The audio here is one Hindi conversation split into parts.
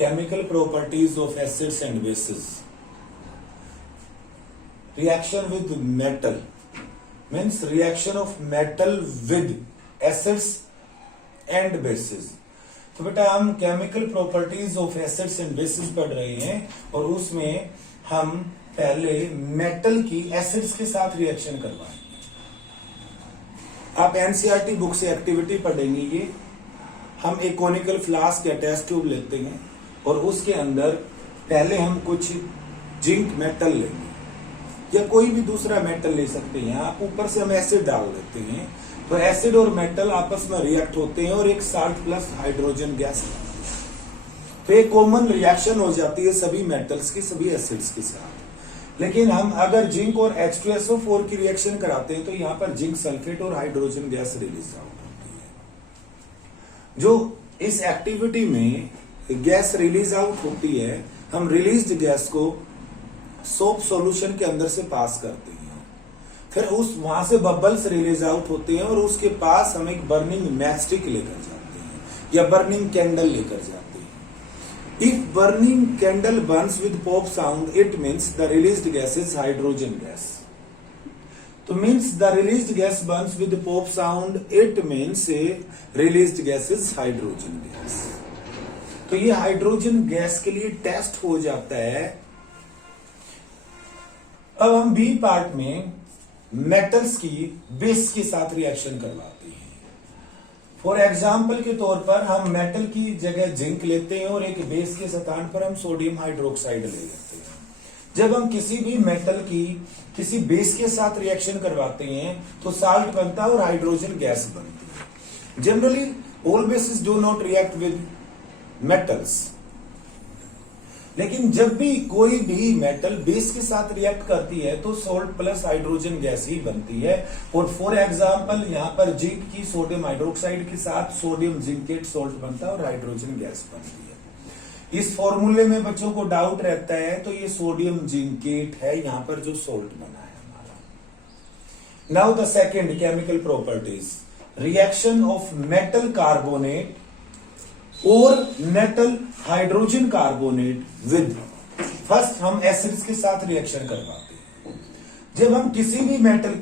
chemical properties of acids and bases. Reaction with metal means reaction of metal with acids and bases. तो बेटा हम chemical properties of acids and bases पढ़ रहे हैं और उसमें हम पहले मेटल की एसिड्स के साथ रिएक्शन करवाएंगे। आप एनसीईआरटी बुक से एक्टिविटी पढ़ेंगे। ये हम एक कोनिकल फ्लास्क या टेस्ट ट्यूब लेते हैं और उसके अंदर पहले हम कुछ जिंक मेटल लेंगे या कोई भी दूसरा मेटल ले सकते हैं आप। ऊपर से हम एसिड डाल देते हैं तो एसिड और मेटल आपस में रिएक्ट होते हैं और एक साल्ट प्लस हाइड्रोजन गैस बनती है। तो एक कॉमन रिएक्शन हो जाती है सभी मेटल्स की सभी एसिड्स के साथ। लेकिन हम अगर जिंक और H2SO4 की रिएक्शन कराते हैं तो यहाँ पर जिंक सल्फेट और हाइड्रोजन गैस रिलीज आउट होती है। जो इस एक्टिविटी में गैस रिलीज आउट होती है, हम रिलीज्ड गैस को सोप सॉल्यूशन के अंदर से पास करते हैं। फिर उस वहां से बबल्स रिलीज आउट होते हैं और उसके पास हम एक बर्निंग मैचस्टिक लेकर जाते हैं या बर्निंग कैंडल लेकर जाते हैं। If burning candle burns with pop sound it means the released gas is hydrogen gas. तो means the released gas burns with pop sound it means released gas is hydrogen gas. तो ये हाइड्रोजन गैस के लिए टेस्ट हो जाता है। अब हम बी पार्ट में मेटल्स की बेस के साथ रिएक्शन करवाते हैं। फॉर एग्जाम्पल के तौर पर हम मेटल की जगह जिंक लेते हैं और एक बेस के स्थान पर हम सोडियम हाइड्रोक्साइड ले लेते हैं। जब हम किसी भी मेटल की किसी बेस के साथ रिएक्शन करवाते हैं तो साल्ट बनता है और हाइड्रोजन गैस बनती है। Generally all basis do not react with metals, लेकिन जब भी कोई भी मेटल बेस के साथ रिएक्ट करती है तो सॉल्ट प्लस हाइड्रोजन गैस ही बनती है। और फॉर एग्जांपल यहाँ पर जिंक की सोडियम हाइड्रोक्साइड के साथ सोडियम जिंकेट सॉल्ट बनता है और हाइड्रोजन गैस बनती है। इस फॉर्मूले में बच्चों को डाउट रहता है तो ये सोडियम जिंकेट है यहाँ पर जो सॉल्ट बना है हमारा। Now the second chemical properties, reaction of metal carbonate और metal hydrogen carbonate with. First हम एसिड्स के साथ रिएक्शन करवाते हैं। जब हम किसी भी मेटल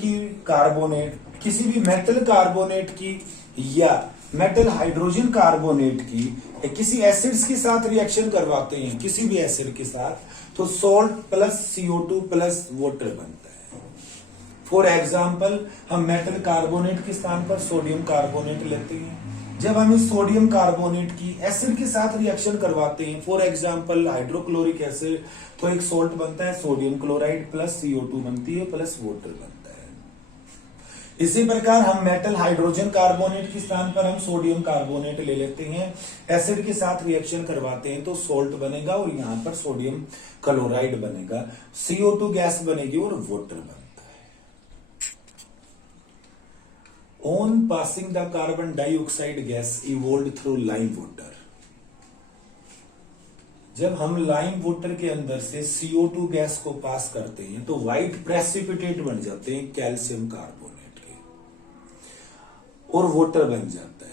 कार्बोनेट की या मेटल हाइड्रोजन कार्बोनेट की या किसी एसिड्स के साथ रिएक्शन करवाते हैं किसी भी एसिड के साथ, तो salt plus CO2 plus water बनता है। फॉर एग्जाम्पल हम मेटल कार्बोनेट के स्थान पर सोडियम कार्बोनेट लेते हैं। जब हम इस सोडियम कार्बोनेट की एसिड के साथ रिएक्शन करवाते हैं, फॉर एग्जांपल हाइड्रोक्लोरिक एसिड, तो एक सॉल्ट बनता है सोडियम क्लोराइड प्लस CO2 बनती है प्लस वाटर बनता है। इसी प्रकार हम मेटल हाइड्रोजन कार्बोनेट के स्थान पर हम सोडियम कार्बोनेट ले लेते हैं, एसिड के साथ रिएक्शन करवाते हैं तो सॉल्ट बनेगा और यहां पर सोडियम क्लोराइड बनेगा, CO2 गैस बनेगी और वाटर बनेगा। On passing the carbon dioxide gas evolved through lime water. जब हम लाइम वाटर के अंदर से CO2 गैस को पास करते हैं तो व्हाइट प्रेसिपिटेट बन जाते हैं कैल्शियम कार्बोनेट के और वाटर बन जाता है।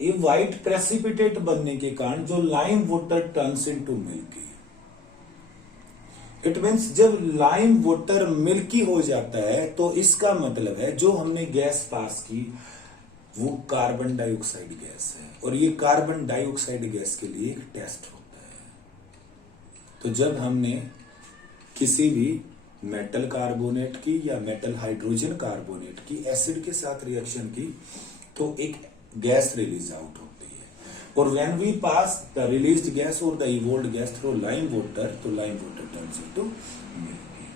ये व्हाइट प्रेसिपिटेट बनने के कारण जो lime water turns into milky. It means जब लाइम वाटर मिल्की हो जाता है तो इसका मतलब है जो हमने गैस पास की वो कार्बन डाइऑक्साइड गैस है और ये कार्बन डाइऑक्साइड गैस के लिए एक टेस्ट होता है। तो जब हमने किसी भी मेटल कार्बोनेट की या मेटल हाइड्रोजन कार्बोनेट की एसिड के साथ रिएक्शन की तो एक गैस रिलीज आउट होती है और when we pass the released gas or the evolved gas through lime water, तो lime water turns into milky.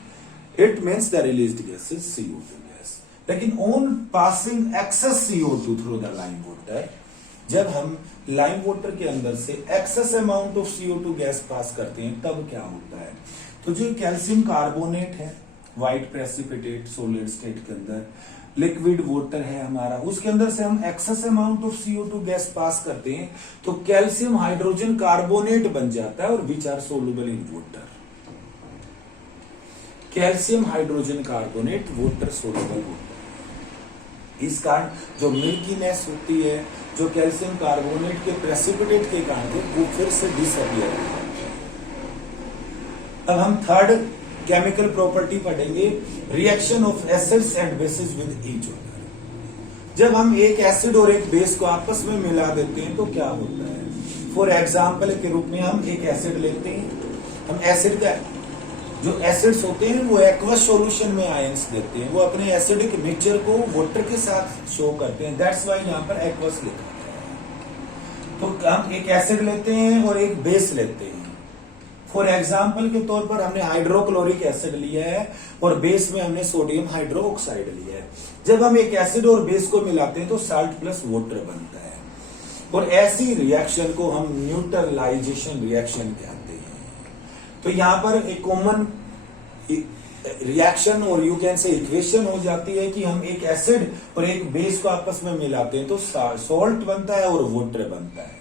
It means the released gas is CO2 gas. लेकिन on passing excess CO2 through the lime water, जब हम लाइम वाटर के अंदर से excess amount of CO2 gas pass करते हैं तब क्या होता है? तो जो कैल्शियम कार्बोनेट है व्हाइट प्रेसिपिटेट सॉलिड स्टेट के अंदर, लिक्विड वाटर है हमारा, उसके अंदर से हम excess amount of CO2 gas pass करते हैं तो कैल्शियम हाइड्रोजन कार्बोनेट बन जाता है और which are soluble in water. Calcium hydrogen carbonate water soluble होता है। इस कारण जो मिल्कीनेस होती है जो कैल्शियम कार्बोनेट के प्रेसिपिटेट के कारण थे वो फिर से डिसअपियर हो जाते हैं। अब हम थर्ड केमिकल प्रॉपर्टी पढ़ेंगे, reaction of acids and bases with each other. जब हम एक एसिड और एक बेस को आपस में मिला देते हैं तो क्या होता है। फॉर एग्जाम्पल के रूप में हम एक एसिड लेते हैं, हम एसिड का जो एसिड्स होते हैं वो एक्वस सॉल्यूशन में आयंस देते हैं, वो अपने एसिडिक नेचर को वाटर के साथ शो करते हैं, दैट्स वाई यहाँ पर एक्वस लिखा है। तो हम एक एसिड लेते हैं और एक बेस लेते हैं। फॉर एग्जाम्पल के तौर पर हमने हाइड्रोक्लोरिक एसिड लिया है और बेस में हमने सोडियम हाइड्रोक्साइड लिया है। जब हम एक एसिड और बेस को मिलाते हैं तो साल्ट प्लस वाटर बनता है, और ऐसी रिएक्शन को हम न्यूट्रलाइजेशन रिएक्शन कहते हैं। तो यहाँ पर एक कॉमन रिएक्शन और यू कैन से इक्वेशन हो जाती है कि हम एक एसिड और एक बेस को आपस में मिलाते हैं तो सॉल्ट बनता है और वाटर बनता है।